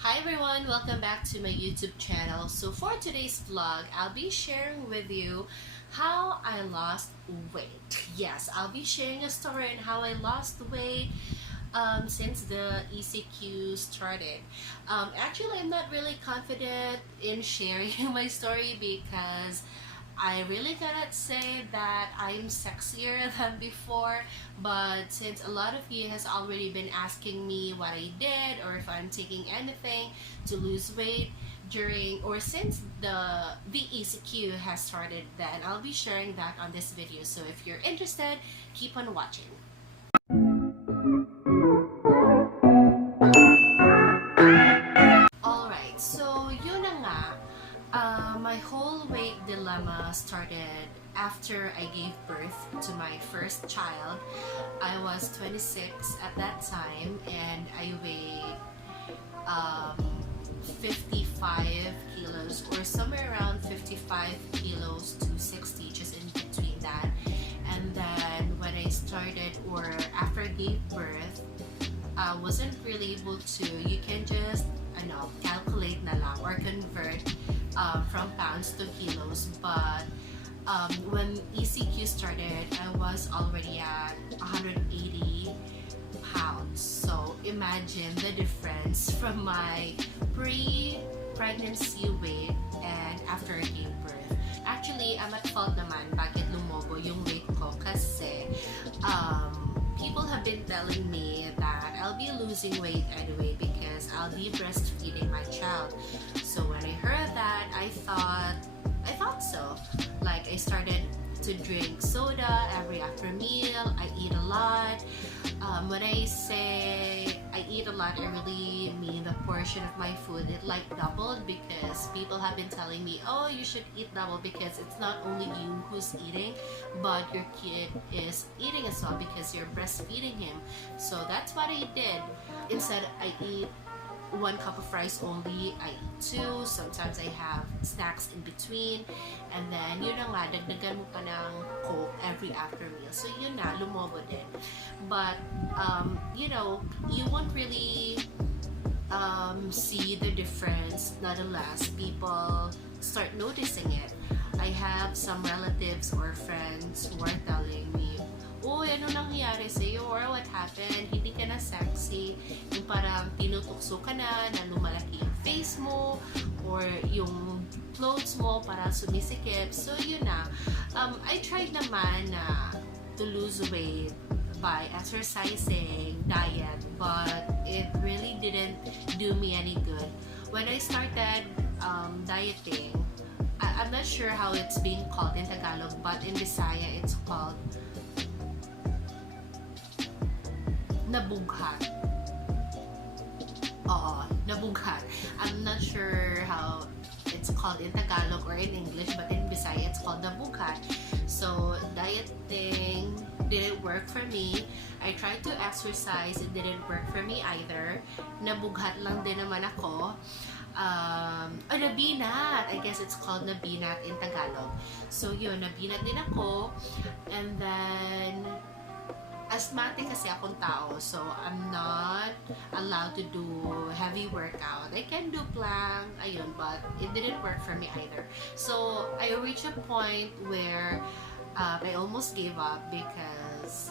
Hi everyone, welcome back to my YouTube channel. So for today's vlog, I'll be sharing with you how I lost weight. Yes, I'll be sharing a story on how I lost weight since the ECQ started. Actually, I'm not really confident in sharing my story because I really cannot say that I'm sexier than before, but since a lot of you has already been asking me what I did or if I'm taking anything to lose weight during or since the VECQ has started, then I'll be sharing that on this video. So if you're interested, keep on watching. Alright, so yun na nga. My whole weight dilemma started after I gave birth to my first child. I was 26 at that time and I weighed 55 kilos or somewhere around 55 kilos to 60, just in between that. And then when I started or after I gave birth, I wasn't really able to, you can just calculate na lang or convert from pounds to kilos, but when ECQ started, I was already at 180 pounds. So imagine the difference from my pre-pregnancy weight and after I gave birth. Actually, I'm at fault naman bakit lumobo yung weight ko kasi people have been telling me that I'll be losing weight anyway because I'll be breastfeeding my child. So when I heard that, I thought so. Like, I started to drink soda every after meal. I eat a lot. When I say I eat a lot, I really mean the portion of my food. It like doubled because people have been telling me, oh, you should eat double because it's not only you who's eating, but your kid is eating as well because you're breastfeeding him. So that's what I did. Instead, I eat 1 cup of rice only, I eat 2. Sometimes I have snacks in between. And then, yun na nga, dagdagan mo pa ng Coke every after meal. So yun na, lumobo din. But, you won't really see the difference. Nonetheless, people start noticing it. I have some relatives or friends who are telling me, uy, ano nangyari sa'yo? Or what happened? Hindi ka na sexy. Yung parang tinutukso ka na lumalaki yung face mo, or yung clothes mo parang sumisikip. So, yun na. I tried naman to lose weight by exercising, diet, but it really didn't do me any good. When I started dieting, I'm not sure how it's being called in Tagalog, but in Bisaya, it's called nabughat. Oo, nabughat. I'm not sure how it's called in Tagalog or in English, but in Bisaya, it's called nabughat. So, dieting didn't work for me. I tried to exercise, it didn't work for me either. Nabughat lang din naman ako. Nabinat. I guess it's called nabinat in Tagalog. So, yun, nabinat din ako. And then, asthmatic kasi akong tao, so I'm not allowed to do heavy workout. I can do plank, ayun, but it didn't work for me either. So I reached a point where I almost gave up because,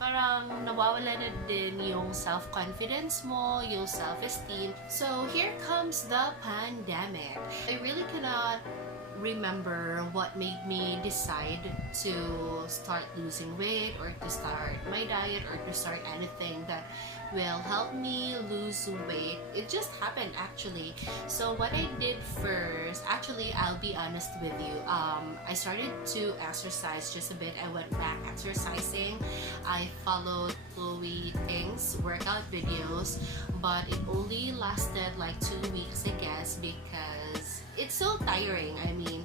parang nawawala na din yung self-confidence mo, yung self-esteem. So here comes the pandemic. I really cannot remember what made me decide to start losing weight or to start my diet or to start anything that will help me lose weight. It just happened actually. So what I did first, actually I'll be honest with you, I started to exercise just a bit. I went back exercising. I followed Chloe Ting's workout videos, but it only lasted like 2 weeks, I guess, because it's so tiring. I mean,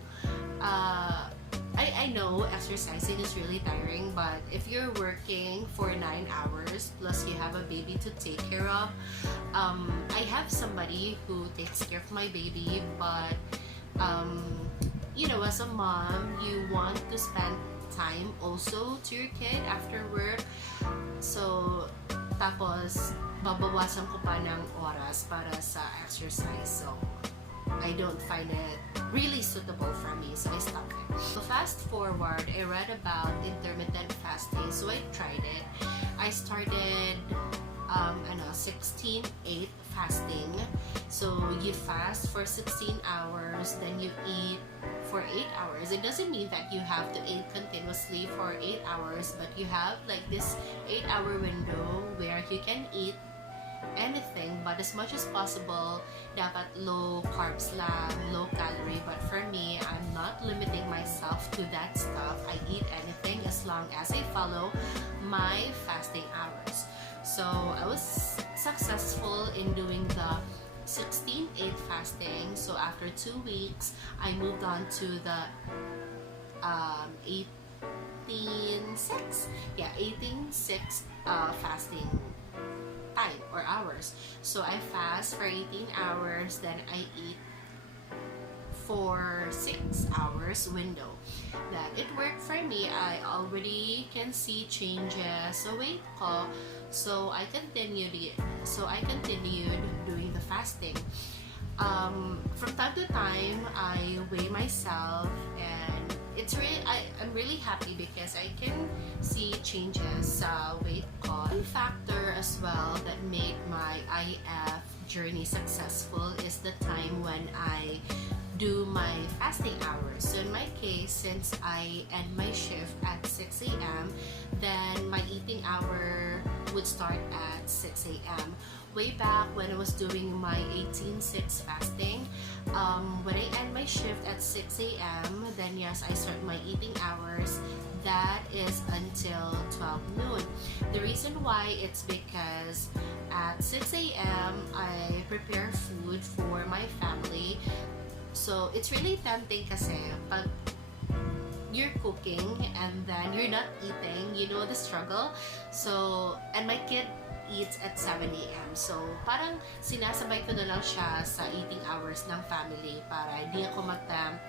I know exercising is really tiring, but if you're working for 9 hours plus you have a baby to take care of, I have somebody who takes care of my baby, but as a mom, you want to spend time also to your kid after work. So tapos babawasan ko pa ng oras para sa exercise. So, I don't find it really suitable for me, so I stopped it. So fast forward, I read about intermittent fasting, so I tried it. I started 16-8 fasting. So you fast for 16 hours, then you eat for 8 hours. It doesn't mean that you have to eat continuously for 8 hours, but you have like this 8-hour window where you can eat anything, but as much as possible, dapat low carbs lang, low calorie. But for me, I'm not limiting myself to that stuff. I eat anything as long as I follow my fasting hours. So I was successful in doing the 16-8 fasting. So after 2 weeks, I moved on to the 18-6. Yeah, 18-6 fasting time or hours. So I fast for 18 hours, then I eat for 6 hours window. That it worked for me. I already can see changes sa weight ko. So I continued doing the fasting. From time to time, I weigh myself, and it's really I'm really happy because I can see changes sa weight ko. One factor as well that made my IF journey successful is the time when I do my fasting hours. So in my case, since I end my shift at 6 a.m., then my eating hour would start at 6 a.m. Way back when I was doing my 18-6 fasting, when I end my shift at 6 a.m., then yes, I start my eating hours. That is until 12 noon. The reason why, it's because at 6 a.m. I prepare food for my family. So it's really tempting kasi pag you're cooking and then you're not eating, you know the struggle. So, and my kid eats at 7 a.m. So, parang sinasabay ko na lang siya sa eating hours ng family para hindi ako mag-tempt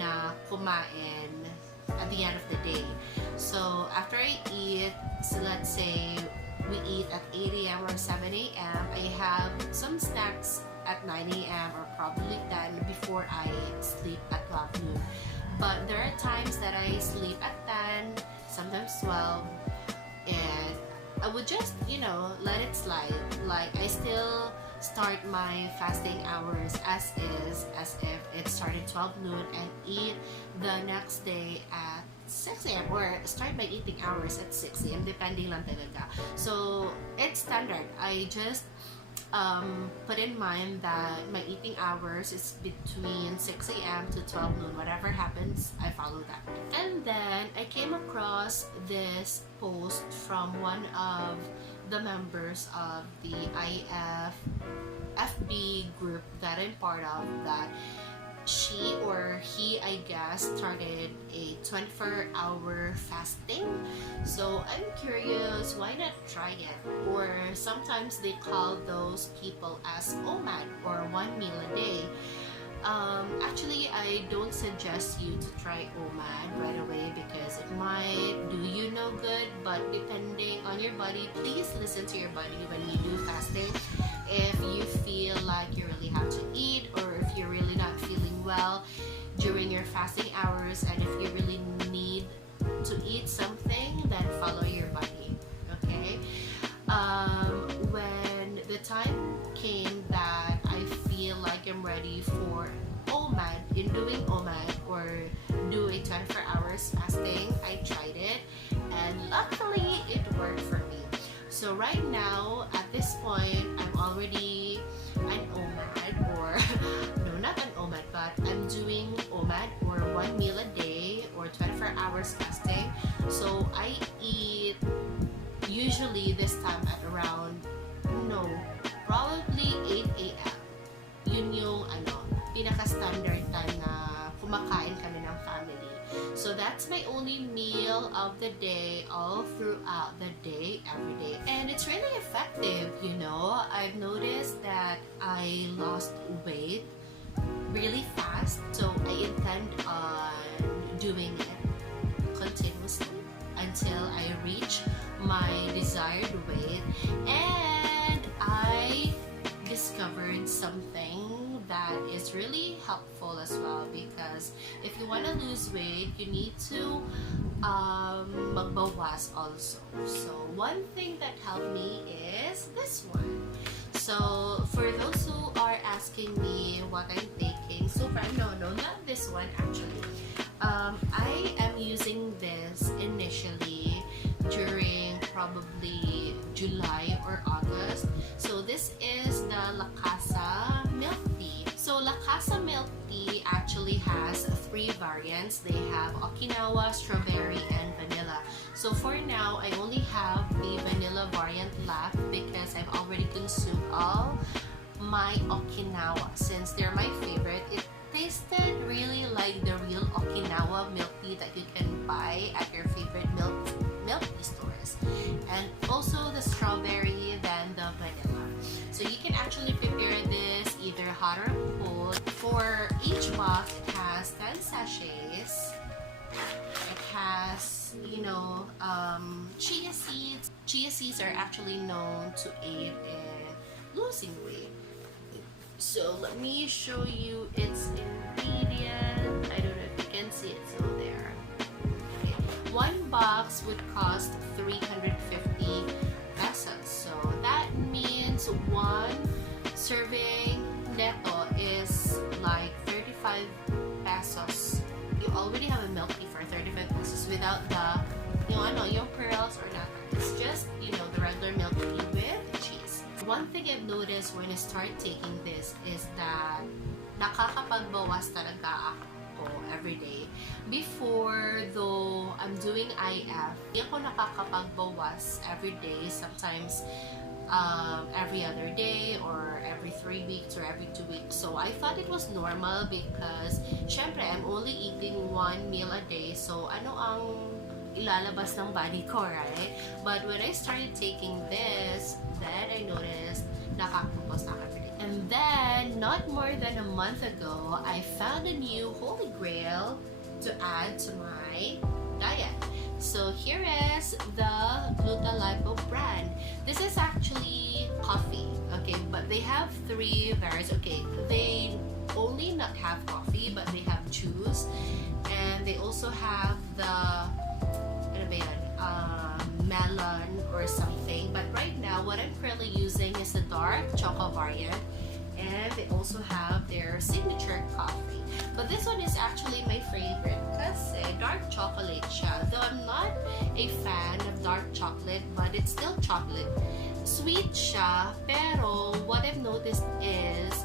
na kumain at the end of the day. So, after I eat, so let's say we eat at 8 a.m. or 7 a.m., I have some snacks at 9 a.m. or probably 10 before I sleep at 12 noon. But there are times that I sleep at 10, sometimes 12, and I would just, let it slide. Like, I still start my fasting hours as is, as if it started 12 noon, and eat the next day at 6 a.m. or start my eating hours at 6 a.m. depending lang talaga. So, it's standard. I just put in mind that my eating hours is between 6 a.m. to 12 noon. Whatever happens, I follow that. And then I came across this post from one of the members of the IF FB group that I'm part of, that she or he, I guess, started a 24-hour fasting. So I'm curious, why not try it? Or sometimes they call those people as OMAD, or 1 meal a day. Actually, I don't suggest you to try OMAD right away because it might do you no good, but depending on your body, please listen to your body when you do fasting. If you feel like you really have to eat, or if you're really not feeling well during your fasting hours, and if you really need to eat something, then follow your body, okay? When the time came that I feel like I'm ready for OMAD, in doing OMAD or do a 24 hours fasting, I tried it, and luckily it worked for me. So right now, at this point, I'm already an OMAD, or no, not an OMAD, but I'm doing OMAD, or 1 meal a day, or 24 hours fasting. So I eat usually this time at around, probably 8 a.m. Yun yung pinaka-standard time na kumakain kami ng family. So that's my only meal of the day, all throughout the day, every day. And it's really effective, I've noticed that I lost weight really fast. So I intend on doing it continuously until I reach my desired weight. And I discovered something that is really helpful as well, because if you want to lose weight, you need to magbawas also. So one thing that helped me is this one. So for those who are asking me what I'm taking, so far, no, not this one actually. I am using this initially during probably July or August. So this is the Casa milk tea. So Casa milk tea actually has 3 variants. They have Okinawa, strawberry, and vanilla. So for now, I only have the vanilla variant left because I've already consumed all my Okinawa since they're my favorite. It tasted really like the real Okinawa milk tea that you can buy at your favorite milk tea stores, and also the strawberry than the vanilla. So you can actually prepare this either hot or cold. For each box, it has 10 sachets. It has, chia seeds. Chia seeds are actually known to aid in losing weight. So let me show you its ingredient. I don't know if you can see it, so there. Okay. One box would cost 350 pesos. So that means one serving neto is like 35 pesos. You already have a milk tea for 35 pesos without the, yung pearls or nothing. It's just, the regular milk tea with cheese. One thing I've noticed when I start taking this is that nakakapagbawas talaga ako every day. Before, though I'm doing IF, hindi ako nakakapagbawas every day. Sometimes every other day or every 3 weeks or every 2 weeks. So I thought it was normal because syempre I'm only eating 1 meal a day. So ano ang ilalabas ng body ko, right? But when I started taking this, then I noticed nakakapagbawas na every day. And then, not more than a month ago, I found a new holy grail to add to my diet. So here is the GlutaLipo brand. This is actually coffee, okay? But they have 3 varieties. Okay, they only not have coffee, but they have juice, and they also have the melon or something. But right now, what I'm currently using is the dark chocolate variant, and they also have their signature coffee. But this one is actually my favorite kasi dark chocolate siya. Though I'm not a fan of dark chocolate, but it's still chocolate. Sweet siya, pero what I've noticed is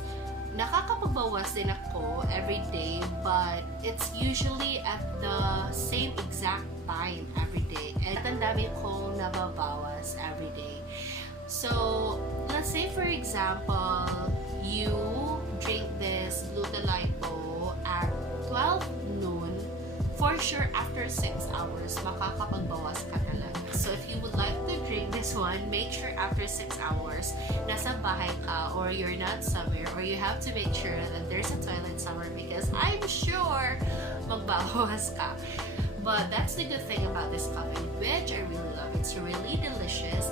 nakakapagbawas din ako every day, but it's usually at the same exact time every day. And ang dami kong nababawas every day. So, let's say for example, you drink this GlutaLipo at 12 noon, for sure after 6 hours, makakapagbawas ka talaga. So if you would like to drink this one, make sure after 6 hours, nasa bahay ka or you're not somewhere, or you have to make sure that there's a toilet somewhere because I'm sure magbabawas ka. But that's the good thing about this coffee, which I really love. It's really delicious.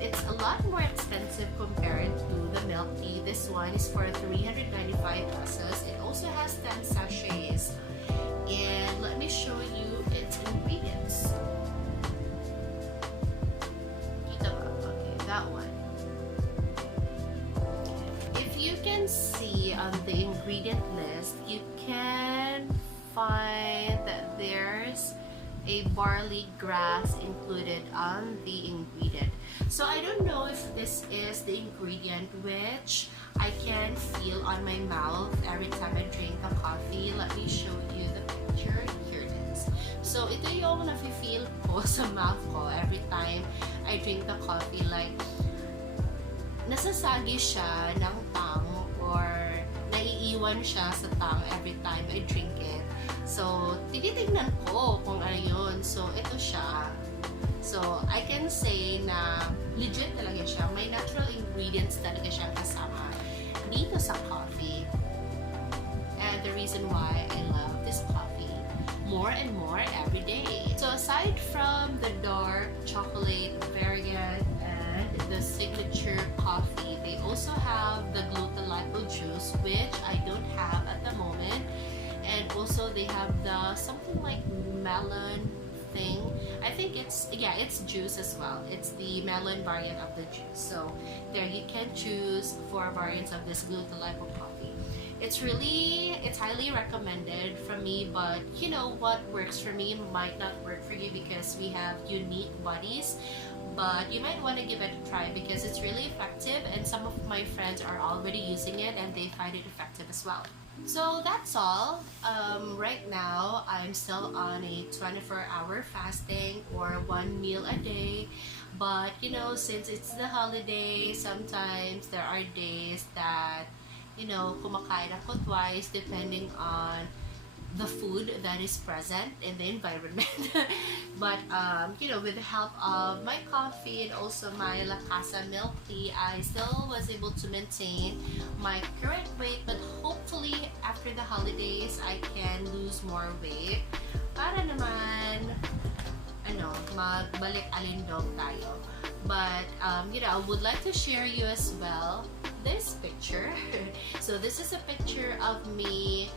It's a lot more expensive compared to the milk tea. This one is for 395 pesos. It also has 10 sachets. And let me show you its ingredients. Kita ba? Okay, that one. If you can see on the ingredient list, you can find that there's a barley grass included on the ingredient. So I don't know if this is the ingredient which I can feel on my mouth every time I drink a coffee. Let me show you the picture. Here it is. So ito yung nafe-feel ko sa mouth ko every time I drink the coffee. Like, nasasagi siya ng tang or naiiwan siya sa tang every time I drink it. So, tinitignan ko kung ano yun. So, ito siya. So, I can say na legit talaga siya. May natural ingredients talaga siya kasama dito sa coffee. And the reason why I love this coffee more and more every day. So, aside from the dark chocolate variant and the signature coffee, they also have the GlutaLipo juice, which I don't have at the moment. And also they have the something like melon thing. I think it's juice as well. It's the melon variant of the juice. So there you can choose 4 variants of this GlutaLipo coffee. It's highly recommended from me, but you know what works for me might not work for you because we have unique bodies. But you might want to give it a try because it's really effective, and some of my friends are already using it and they find it effective as well. So that's all. Right now I'm still on a 24-hour fasting or 1 meal a day, but you know, since it's the holiday, sometimes there are days that, you know, kumakain ako twice depending on the food that is present in the environment. But you know, with the help of my coffee and also my Casa milk tea, I still was able to maintain my current weight, but hopefully after the holidays I can lose more weight para naman magbalik alindog tayo. But you know, I would like to share you as well this picture. So this is a picture of me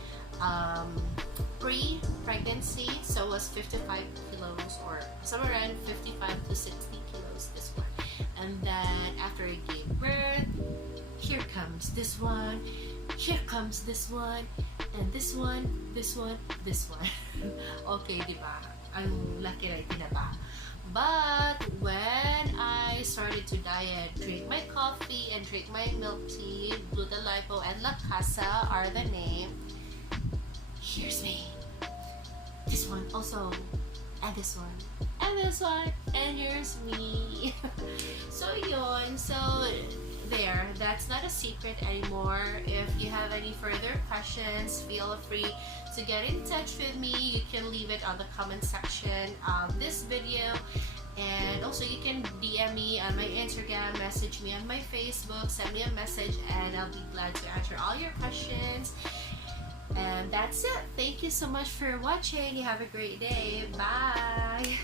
pre-pregnancy, so it was 55 kilos or somewhere around 55 to 60 kilos, this one. And then after I gave birth, here comes this one, here comes this one, and this one, this one, this one. Okay, diba? Ang laki na itinaba. But when I started to diet, drink my coffee and drink my milk tea, GlutaLipo and Casa are the name. Here's me. This one also, and this one, and this one, and here's me. So yun, so there, that's not a secret anymore. If you have any further questions, feel free to get in touch with me. You can leave it on the comment section of this video. And also you can DM me on my Instagram, message me on my Facebook, send me a message, and I'll be glad to answer all your questions. And that's it. Thank you so much for watching. You have a great day. Bye.